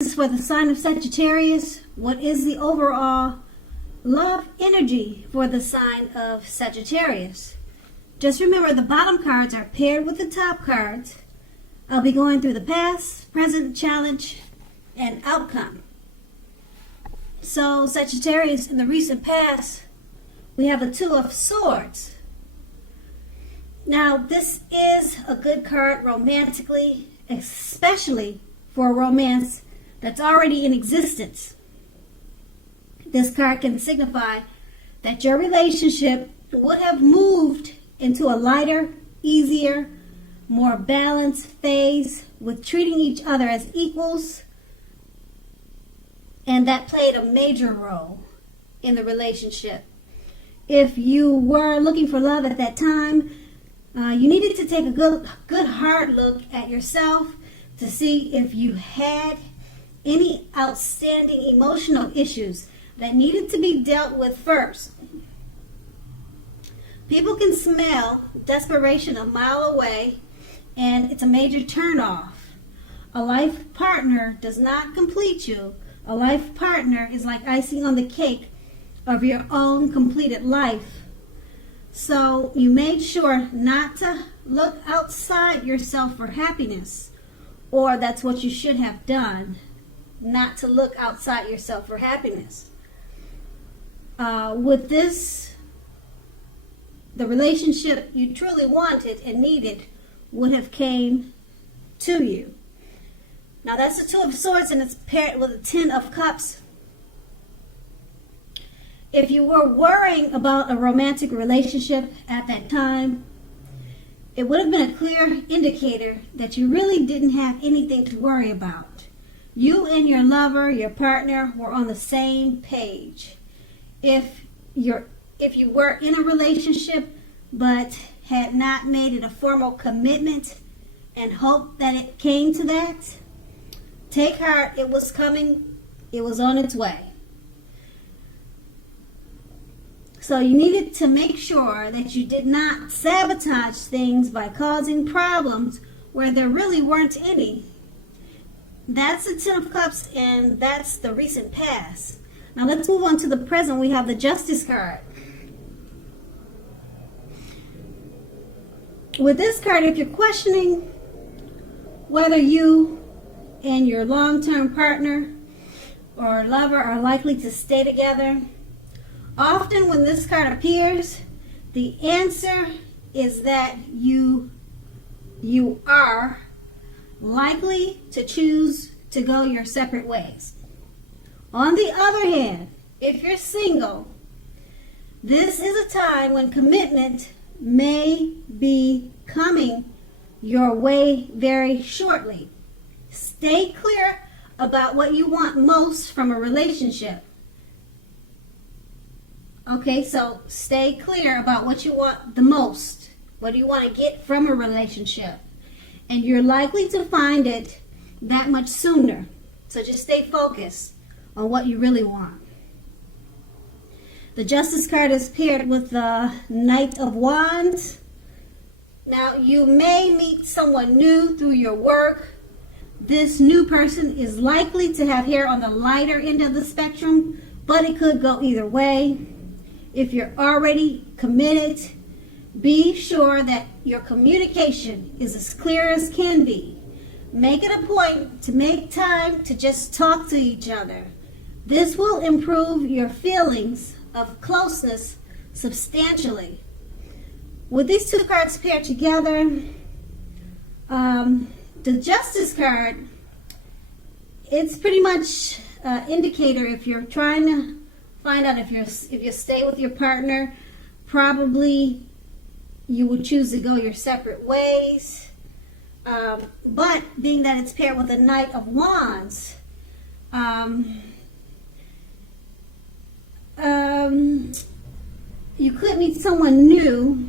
This is for the sign of Sagittarius. What is the overall love energy for the sign of Sagittarius? Just remember, the bottom cards are paired with the top cards. I'll be going through the past, present, challenge, and outcome. So Sagittarius, in the recent past, we have a Two of Swords. Now, this is a good card romantically, especially for a romance that's already in existence. This card can signify that your relationship would have moved into a lighter, easier, more balanced phase with treating each other as equals, and that played a major role in the relationship. If you were looking for love at that time, you needed to take a good hard look at yourself to see if you had any outstanding emotional issues that needed to be dealt with first. People can smell desperation a mile away, and it's a major turnoff. A life partner does not complete you. A life partner is like icing on the cake of your own completed life. So you made sure not to look outside yourself for happiness, or that's what you should have done, not to look outside yourself for happiness. With this, the relationship you truly wanted and needed would have came to you. Now that's the Two of Swords, and it's paired with a Ten of Cups. If you were worrying about a romantic relationship at that time, it would have been a clear indicator that you really didn't have anything to worry about. You and your lover, your partner, were on the same page. If you were in a relationship but had not made it a formal commitment and hoped that it came to that, take heart, it was coming, it was on its way. So you needed to make sure that you did not sabotage things by causing problems where there really weren't any. That's the Ten of Cups, and that's the recent past. Now let's move on to the present. We have the Justice card. With this card, if you're questioning whether you and your long-term partner or lover are likely to stay together, often when this card appears, the answer is that you are likely to choose to go your separate ways. On the other hand, if you're single, this is a time when commitment may be coming your way very shortly. Stay clear about what you want most from a relationship. Okay, so stay clear about what you want the most. What do you want to get from a relationship? And you're likely to find it that much sooner. So just stay focused on what you really want. The Justice card is paired with the Knight of Wands. Now, you may meet someone new through your work. This new person is likely to have hair on the lighter end of the spectrum, but it could go either way. If you're already committed, be sure that your communication is as clear as can be. Make it a point to make time to just talk to each other. This will improve your feelings of closeness substantially. With these two cards paired together, the Justice card, it's pretty much an indicator if you're trying to find out if you stay with your partner, probably you would choose to go your separate ways. But being that it's paired with a Knight of Wands, you could meet someone new,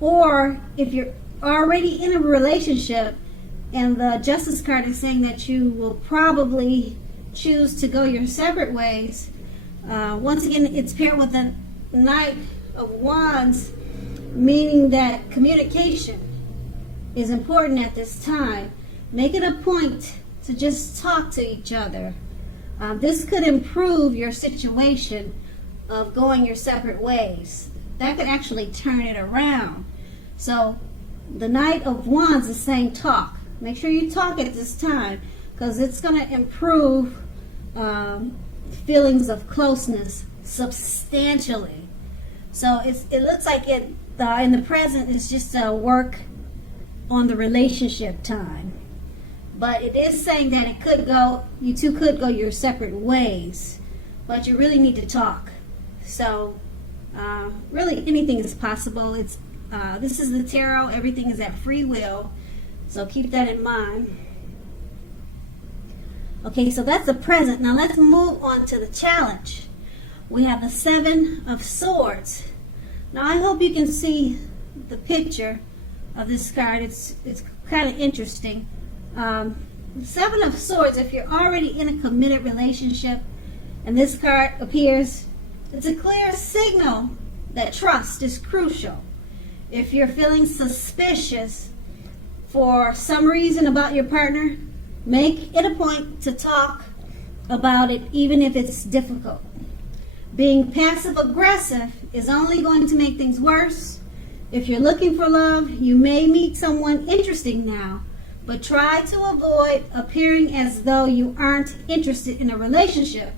or if you're already in a relationship and the Justice card is saying that you will probably choose to go your separate ways, once again, it's paired with the Knight of Wands, meaning that communication is important at this time. Make it a point to just talk to each other. This could improve your situation of going your separate ways. That could actually turn it around. So the Knight of Wands is saying talk. Make sure you talk at this time, because it's going to improve feelings of closeness substantially. So it looks like in the present it's just a work on the relationship time. But it is saying that you two could go your separate ways, but you really need to talk. So really anything is possible. This is the tarot. Everything is at free will. So keep that in mind. Okay, so that's the present. Now let's move on to the challenge. We have the Seven of Swords. Now I hope you can see the picture of this card. It's kind of interesting. The Seven of Swords, if you're already in a committed relationship and this card appears, it's a clear signal that trust is crucial. If you're feeling suspicious for some reason about your partner, make it a point to talk about it, even if it's difficult. Being passive aggressive is only going to make things worse. If you're looking for love, you may meet someone interesting now, but try to avoid appearing as though you aren't interested in a relationship.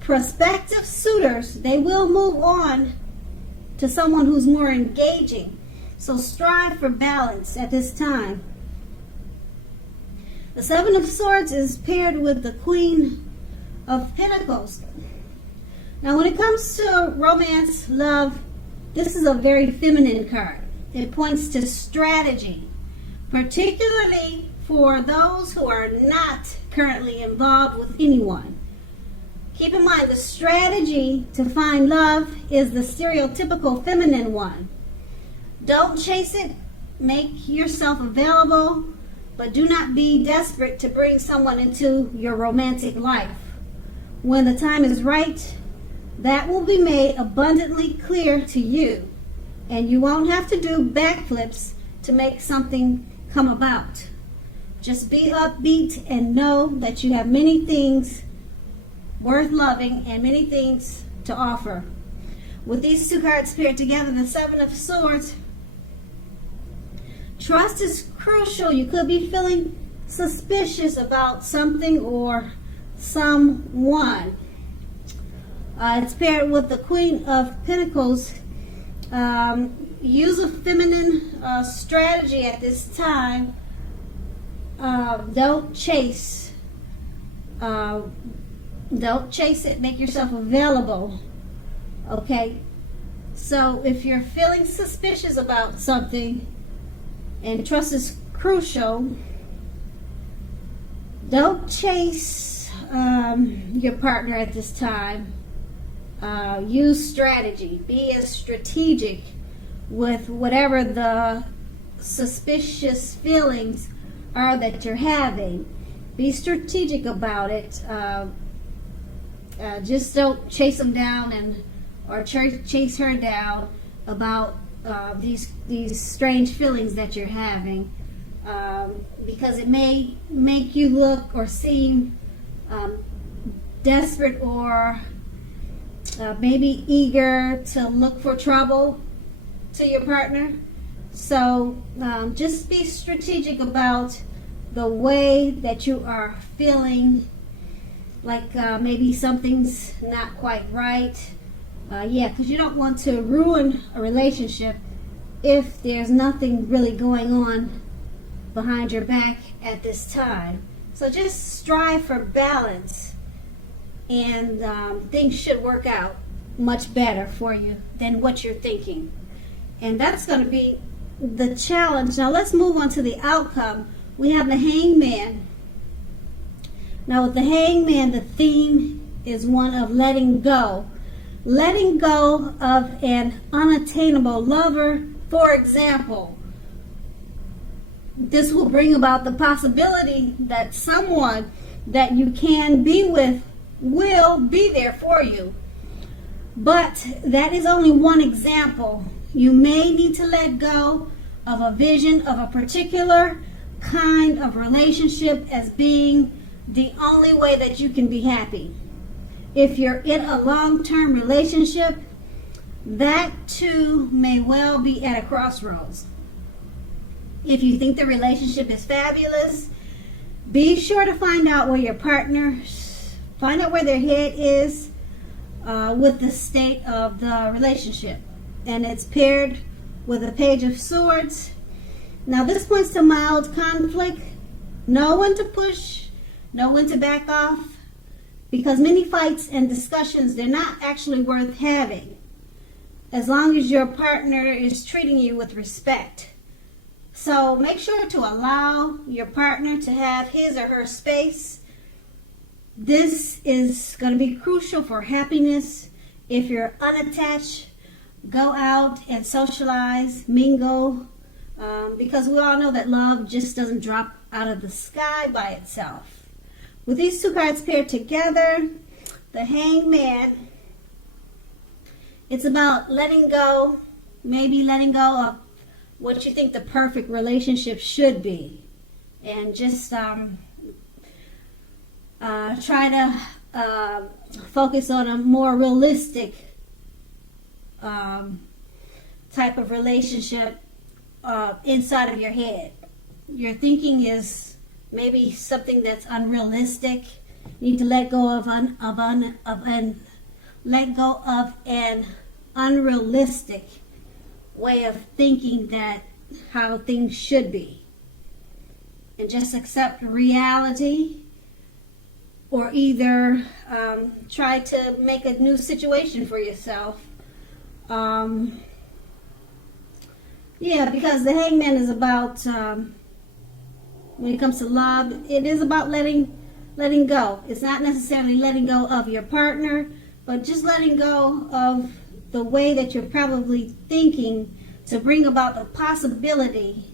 Prospective suitors, they will move on to someone who's more engaging. So strive for balance at this time. The Seven of Swords is paired with the Queen of Pentacles. Now when it comes to romance, love, this is a very feminine card. It points to strategy, particularly for those who are not currently involved with anyone. Keep in mind, the strategy to find love is the stereotypical feminine one. Don't chase it. Make yourself available, but do not be desperate to bring someone into your romantic life. When the time is right, that will be made abundantly clear to you, and you won't have to do backflips to make something come about. Just be upbeat and know that you have many things worth loving and many things to offer. With these two cards paired together, the Seven of Swords, trust is crucial. You could be feeling suspicious about something or someone. It's paired with the Queen of Pentacles. Use a feminine strategy at this time. Don't chase. Don't chase it. Make yourself available. Okay? So if you're feeling suspicious about something and trust is crucial, don't chase your partner at this time. Use strategy. Be as strategic with whatever the suspicious feelings are that you're having. Be strategic about it. Just don't chase them down or chase her down about these strange feelings that you're having, because it may make you look or seem desperate or maybe eager to look for trouble to your partner. So just be strategic about the way that you are feeling, like maybe something's not quite right. Because you don't want to ruin a relationship if there's nothing really going on behind your back at this time. So just strive for balance, and things should work out much better for you than what you're thinking. And that's going to be the challenge. Now let's move on to the outcome. We have the Hangman. Now with the Hangman, the theme is one of letting go. Letting go of an unattainable lover, for example. This will bring about the possibility that someone that you can be with will be there for you. But that is only one example. You may need to let go of a vision of a particular kind of relationship as being the only way that you can be happy. If you're in a long-term relationship, that too may well be at a crossroads. If you think the relationship is fabulous, be sure to find out where your partner, find out where their head is with the state of the relationship. And it's paired with a Page of Swords. Now this points to mild conflict. Know when to push, know when to back off, because many fights and discussions, they're not actually worth having as long as your partner is treating you with respect. So make sure to allow your partner to have his or her space. This is going to be crucial for happiness. If you're unattached, go out and socialize, mingle, because we all know that love just doesn't drop out of the sky by itself. With these two cards paired together, the Hangman, it's about letting go, maybe letting go of what you think the perfect relationship should be, and just try to focus on a more realistic type of relationship inside of your head. Your thinking is maybe something that's unrealistic. You need to let go of an unrealistic way of thinking that how things should be, and just accept reality, or either try to make a new situation for yourself. Because the Hangman is about when it comes to love, it is about letting go. It's not necessarily letting go of your partner, but just letting go of the way that you're probably thinking to bring about the possibility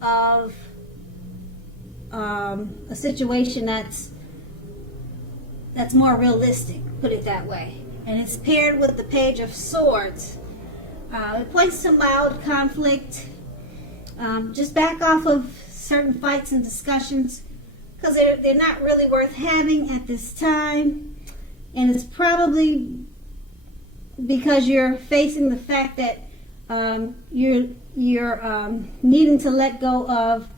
of a situation that's more realistic, put it that way. And it's paired with the Page of Swords. It points to mild conflict. Just back off of certain fights and discussions, because they're not really worth having at this time. And it's probably because you're facing the fact that you're needing to let go of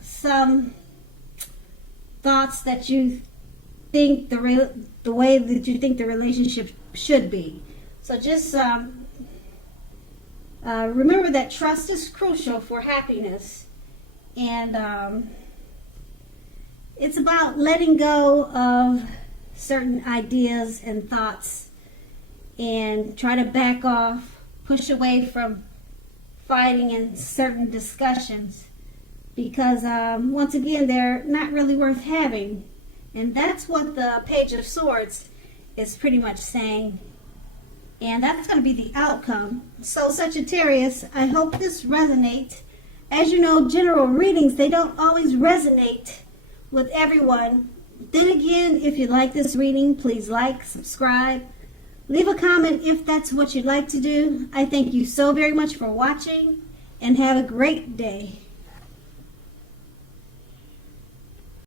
some thoughts that you think the way that you think the relationship should be. So just remember that trust is crucial for happiness, and it's about letting go of certain ideas and thoughts, and try to back off, push away from fighting in certain discussions, because once again, they're not really worth having. And that's what the Page of Swords is pretty much saying. And that's going to be the outcome. So Sagittarius, I hope this resonates. As you know, general readings, they don't always resonate with everyone. Then again, if you like this reading, please like, subscribe, leave a comment if that's what you'd like to do. I thank you so very much for watching, and have a great day.